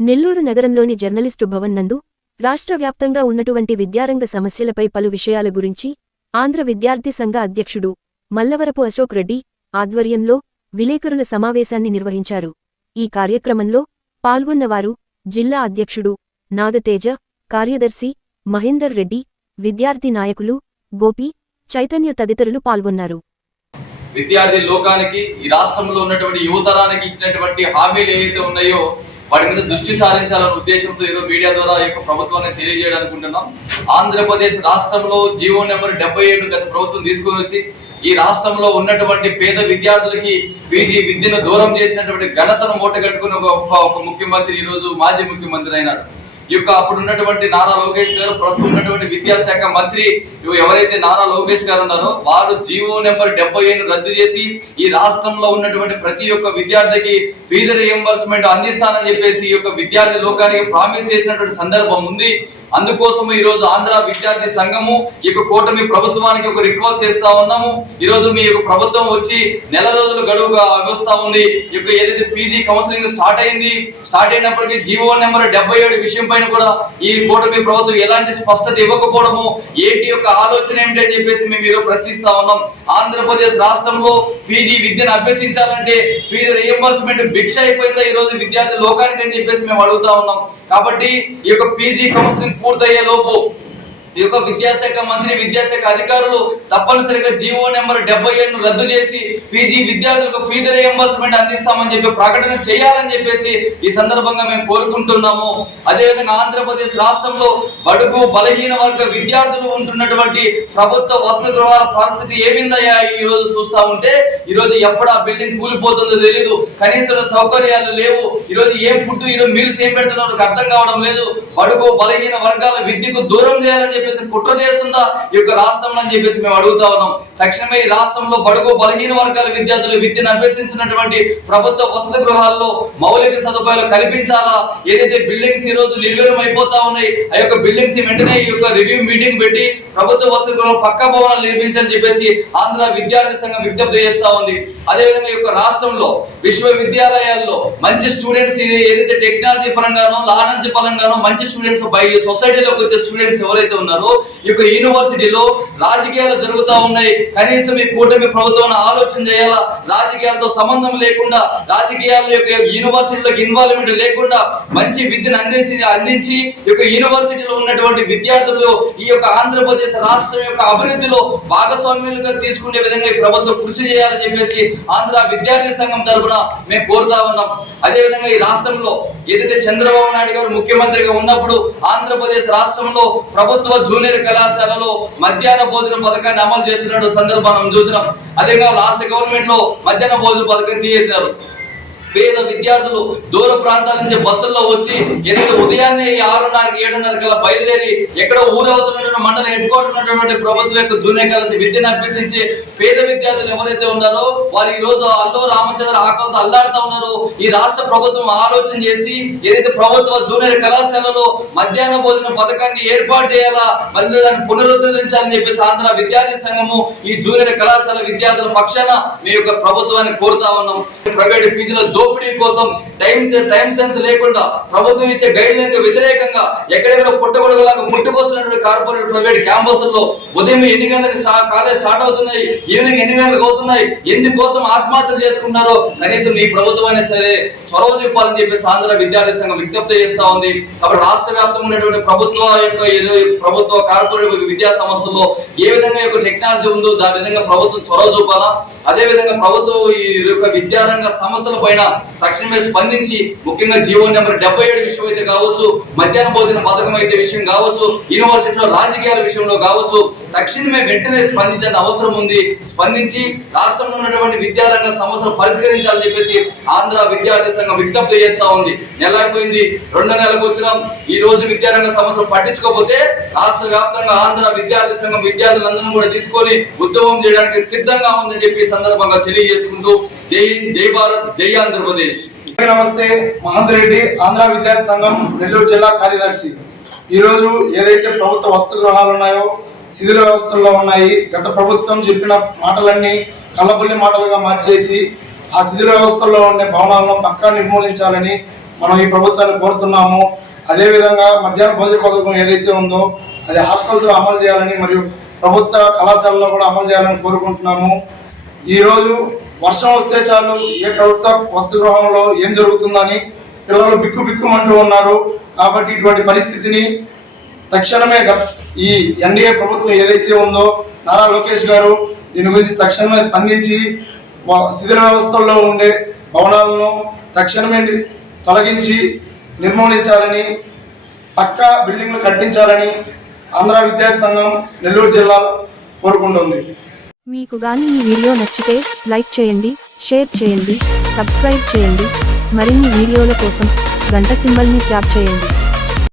నెల్లూరు నగరంలోని జర్నలిస్టు భవన్ నందు రాష్ట్ర వ్యాప్తంగా ఉన్నటువంటి విద్యారంగ సమస్యలపై పలు విషయాల గురించి ఆంధ్ర విద్యార్థి సంఘ అధ్యక్షుడు మల్లవరపు అశోక్ రెడ్డి ఆధ్వర్యంలో విలేకరుల సమావేశాన్ని నిర్వహించారు. ఈ కార్యక్రమంలో పాల్గొన్నవారు జిల్లా అధ్యక్షుడు నాగతేజ కార్యదర్శి మహేందర్ రెడ్డి విద్యార్థి నాయకులు గోపి చైతన్య తదితరులు పాల్గొన్నారు. విద్యార్థి లోకానికి ఈ రాష్ట్రంలో ఉన్నటువంటి యువతరానికి ఇచ్చినటువంటి హామీలు ఏవైతే ఉన్నాయో వాటి మీద దృష్టి సారించాలన్న ఉద్దేశంతో ఏదో మీడియా ద్వారా ఈ యొక్క ప్రభుత్వాన్ని తెలియజేయాలనుకుంటున్నాం ఆంధ్రప్రదేశ్ రాష్ట్రంలో జీవో నెంబర్ డెబ్బై ఏడు గత ప్రభుత్వం తీసుకొని వచ్చి ఈ రాష్ట్రంలో ఉన్నటువంటి పేద విద్యార్థులకి పీజీ విద్యను దూరం చేసినటువంటి ఘనతను మూటగట్టుకుని ఒక ఒక ముఖ్యమంత్రి ఈ రోజు మాజీ ముఖ్యమంత్రి అయినాడు ఈ యొక్క అప్పుడు ఉన్నటువంటి నారా లోకేష్ గారు ప్రస్తుతం ఉన్నటువంటి విద్యాశాఖ మంత్రి ఎవరైతే నారా లోకేష్ గారు ఉన్నారో వారు జీవో నెంబర్ డెబ్బై ఏడు రద్దు చేసి ఈ రాష్ట్రంలో ఉన్నటువంటి ప్రతి ఒక్క విద్యార్థికి ఫీజు రియంబర్స్మెంట్ అందిస్తానని చెప్పేసి ఈ యొక్క విద్యార్థి లోకానికి ప్రామిస్ చేసినటువంటి సందర్భం ఉంది. అందుకోసం ఈ రోజు ఆంధ్ర విద్యార్థి సంఘము ఈ యొక్క కూటమి ప్రభుత్వానికి ఒక రిక్వెస్ట్ చేస్తా ఉన్నాము. ఈ రోజు మీ యొక్క ప్రభుత్వం వచ్చి నెల రోజులు గడువుగా వస్తా ఉంది. ఈ యొక్క ఏదైతే పీజీ కౌన్సిలింగ్ స్టార్ట్ అయింది స్టార్ట్ అయినప్పటికీ జీవో నెంబర్ డెబ్బై ఏడు విషయం పైన కూడా ఈ కూటమి ప్రభుత్వం ఎలాంటి స్పష్టత ఇవ్వకపోవడము ఏంటి యొక్క ఆలోచన ఏమిటి అని చెప్పేసి మేము ఈరోజు ప్రశ్నిస్తా ఉన్నాం. ఆంధ్రప్రదేశ్ రాష్ట్రంలో పీజీ విద్యను అభ్యసించాలంటే ఫీజు రియంబర్స్మెంట్ భిక్ష అయిపోయిందా ఈ రోజు విద్యార్థి లోకానికి అని చెప్పేసి మేము అడుగుతా ఉన్నాం. కాబట్టి ఈ యొక్క పీజీ కౌన్సిలింగ్ పూర్తయ్యే లోపు ఈ యొక్క విద్యాశాఖ మంత్రి విద్యాశాఖ అధికారులు తప్పనిసరిగా జీవో నెంబర్ డెబ్బై ఏడును రద్దు చేసి పీజీ విద్యార్థులకు ఫీజు రియంబర్స్మెంట్ అందిస్తామని చెప్పి ప్రకటన చేయాలని చెప్పేసి ఈ సందర్భంగా మేము కోరుకుంటున్నాము. అదేవిధంగా ఆంధ్రప్రదేశ్ రాష్ట్రంలో బడుగు బలహీన వర్గ విద్యార్థులు ఉంటున్నటువంటి ప్రభుత్వ వసతి గృహాల పరిస్థితి ఏమిందయ్యా? ఈ రోజు చూస్తా ఉంటే ఈ రోజు ఎప్పుడు ఆ బిల్డింగ్ కూలిపోతుందో తెలియదు కనీసం సౌకర్యాలు లేవు. ఈ రోజు ఏం ఫుడ్ ఈ రోజు మీల్స్ ఏం పెడుతున్నారో అర్థం కావడం లేదు. బడుగు బలహీన వర్గాల విద్యకు దూరం చేయాలని చెప్పి చెప్పేసి కుట్ర చేస్తుందా? ఈ యొక్క రాష్ట్రంలో అని చెప్పేసి మేము అడుగుతా ఉన్నాం. తక్షణమే ఈ రాష్ట్రంలో బడుగు బలహీన వర్గాల విద్యార్థులు విద్యను అభ్యసించినటువంటి ప్రభుత్వ వసతి గృహాల్లో మౌలిక సదుపాయాలు కల్పించాలా? ఏదైతే బిల్డింగ్స్ ఈ రోజు నిర్వీర్యం అయిపోతా ఉన్నాయి ఆ యొక్క బిల్డింగ్స్ వెంటనే ఈ యొక్క రివ్యూ మీటింగ్ పెట్టి ప్రభుత్వ వసతి గృహం పక్క భవనాలు నిర్మించని చెప్పేసి ఆంధ్ర విద్యార్థి సంఘం విజ్ఞప్తి చేస్తా ఉంది. అదేవిధంగా ఈ యొక్క రాష్ట్రంలో విశ్వవిద్యాలయాల్లో మంచి స్టూడెంట్స్ ఏదైతే టెక్నాలజీ పరంగానో లానంచి పరంగానో మంచి స్టూడెంట్స్ బై సొసైటీలోకి వచ్చే స్టూడెంట్స్ ఎవరైతే ఉన్నారో ఈ యొక్క యూనివర్సిటీలో రాజకీయాలు జరుగుతూ ఉన్నాయి. కనీసం ఈ కూటమి ప్రభుత్వం ఆలోచన చేయాలా? రాజకీయాలతో సంబంధం లేకుండా రాజకీయాల యొక్క యూనివర్సిటీలకు ఇన్వాల్వ్మెంట్ లేకుండా మంచి విద్యను అందించి అందించి ఈ యొక్క యూనివర్సిటీలో ఉన్నటువంటి విద్యార్థులు ఈ యొక్క ఆంధ్రప్రదేశ్ రాష్ట్రం యొక్క అభివృద్ధిలో భాగస్వామ్యులుగా తీసుకునే విధంగా ఈ ప్రభుత్వం కృషి చేయాలని చెప్పేసి ఆంధ్ర విద్యార్థి సంఘం తరపున మేము కోరుతా ఉన్నాం. అదే విధంగా ఈ రాష్ట్రంలో ఏదైతే చంద్రబాబు నాయుడు గారు ముఖ్యమంత్రిగా ఉన్నప్పుడు ఆంధ్రప్రదేశ్ రాష్ట్రంలో ప్రభుత్వ జూనియర్ కళాశాలలో మధ్యాహ్న భోజన పథకాన్ని అమలు చేసినట్టు సందర్భం మనం చూసినాం. అదేవిధంగా లాస్ట్ గవర్నమెంట్లో మధ్యాహ్న భోజన పథకం తీసేశారు. పేద విద్యార్థులు దూర ప్రాంతాల నుంచి బస్సుల్లో వచ్చి ఎందుకు ఉదయాన్నే ఈ ఆరున్నరకి ఏడున్నర కల్లా బయలుదేరి ఎక్కడో ఊరవుతున్నటువంటి మండల హెడ్ క్వార్టర్ ఉన్నటువంటి ప్రభుత్వం యొక్క జూనియర్ కలిసి విద్యను అభ్యసించి పేద విద్యార్థులు ఎవరైతే ఉన్నారో వారు ఈ రోజు అల్లో రామచంద్ర ఆకలితో అల్లాడుతా ఉన్నారు. ఈ రాష్ట్ర ప్రభుత్వం ఆలోచన చేసి ఏదైతే ప్రభుత్వ జూనియర్ కళాశాలలో మధ్యాహ్న భోజన పథకాన్ని ఏర్పాటు చేయాలా మళ్ళీ దాన్ని పునరుద్ధరించాలని చెప్పేసి ఆంధ్ర విద్యార్థి సంఘము ఈ జూనియర్ కళాశాల విద్యార్థుల పక్షాన మీ యొక్క ప్రభుత్వాన్ని కోరుతా ఉన్నాం. ప్రైవేట్ ఫీజుల దోపిడీ కోసం టైం టైం సెన్స్ లేకుండా ప్రభుత్వం ఇచ్చే గైడ్ లైన్ వ్యతిరేకంగా ఎక్కడెక్కడ పుట్టగొడగలాగా ముట్టుకొస్తున్నటువంటి కార్పొరేట్ ప్రైవేట్ క్యాంపస్లో ఉదయం ఎన్ని గంటలకు కాలేజ్ స్టార్ట్ అవుతున్నాయి? ఈవినింగ్ ఎన్ని గంటలకు అవుతున్నాయి? ఎందుకోసం ఆత్మహత్యలు చేసుకున్నారో కనీసం ఈ ప్రభుత్వం అయినా సరే చొరవ చెప్పాలని చెప్పేసి ఆంధ్ర విద్యార్థి సంఘం విజ్ఞప్తి చేస్తా ఉంది. కాబట్టి రాష్ట్ర వ్యాప్తంగా ఉన్నటువంటి ప్రభుత్వ యొక్క ఏదో ప్రభుత్వ కార్పొరేట్ విద్యా సంస్థల్లో ఏ విధంగా యొక్క టెక్నాలజీ ఉందో దాని విధంగా ప్రభుత్వం చొరవ చూపాలా? అదే విధంగా ప్రభుత్వం ఈ యొక్క విద్యారంగ సమస్యల పైన తక్షణమే స్పందించి ముఖ్యంగా జీవో నెంబర్ డెబ్బై ఏడు విషయం అయితే కావచ్చు మధ్యాహ్న భోజన పథకం అయితే విషయం కావచ్చు యూనివర్సిటీలో రాజకీయాల విషయంలో కావచ్చు తక్షణమే వెంటనే స్పందించాల్సిన అవసరం ఉంది. స్పందించి రాష్ట్రంలో ఉన్నటువంటి విద్యారంగ సమస్యలు పరిష్కరించాలని చెప్పేసి ఆంధ్ర విద్యార్థి సంఘం విజ్ఞప్తి చేస్తా ఉంది. నెల అయిపోయింది రెండో నెలకు వచ్చినాం. ఈ రోజు విద్యారంగ సమస్యలు పట్టించుకోకపోతే రాష్ట్ర వ్యాప్తంగా ఆంధ్ర విద్యార్థి సంఘం విద్యార్థులందరూ కూడా తీసుకొని ఉద్యమం చేయడానికి సిద్ధంగా ఉందని చెప్పి సందర్భంగా తెలియజేసుకుంటూ జై హింద్, జై భారత్ జై ఆంధ్రప్రదేశ్. నమస్తే. మహంత్ రెడ్డి ఆంధ్ర విద్యార్థి సంఘం నెల్లూరు జిల్లా కార్యదర్శి. ఈరోజు ఏదైతే ప్రభుత్వ వస్తు గృహాలు ఉన్నాయో శిథిల వ్యవస్థల్లో ఉన్నాయి. గత ప్రభుత్వం చెప్పిన మాటలన్నీ కళ్ళబుల్లి మాటలుగా మార్చేసి ఆ శిథిల వ్యవస్థల్లో ఉండే భవనాలను పక్కా నిర్మూలించాలని మనం ఈ ప్రభుత్వాన్ని కోరుతున్నాము. అదేవిధంగా మధ్యాహ్న భోజన పథకం ఏదైతే ఉందో అది హాస్టల్స్లో అమలు చేయాలని మరియు ప్రభుత్వ కళాశాలలో కూడా అమలు చేయాలని కోరుకుంటున్నాము. ఈరోజు వర్షం వస్తే చాలు ఏ ప్రభుత్వ వసతి గృహంలో ఏం జరుగుతుందని పిల్లలు బిక్కు బిక్కుమంటూ ఉన్నారు. కాబట్టి ఇటువంటి పరిస్థితిని తక్షణమే ఈ ఎన్డీఏ ప్రభుత్వం ఏదైతే ఉందో నారా లోకేష్ గారు దీని గురించి తక్షణమే స్పందించి శిథిల వ్యవస్థల్లో ఉండే భవనాలను తక్షణమే తొలగించి నిర్మూలించాలని పక్కా బిల్డింగ్లు కట్టించాలని ఆంధ్ర విద్యాసంఘం సంఘం నెల్లూరు జిల్లా కోరుకుంటుంది. మీకు గాని ఈ వీడియో నచ్చితే లైక్ చేయండి షేర్ చేయండి సబ్స్క్రైబ్ చేయండి. మరిన్ని వీడియోల కోసం గంట సింబల్ని ట్యాప్ చేయండి.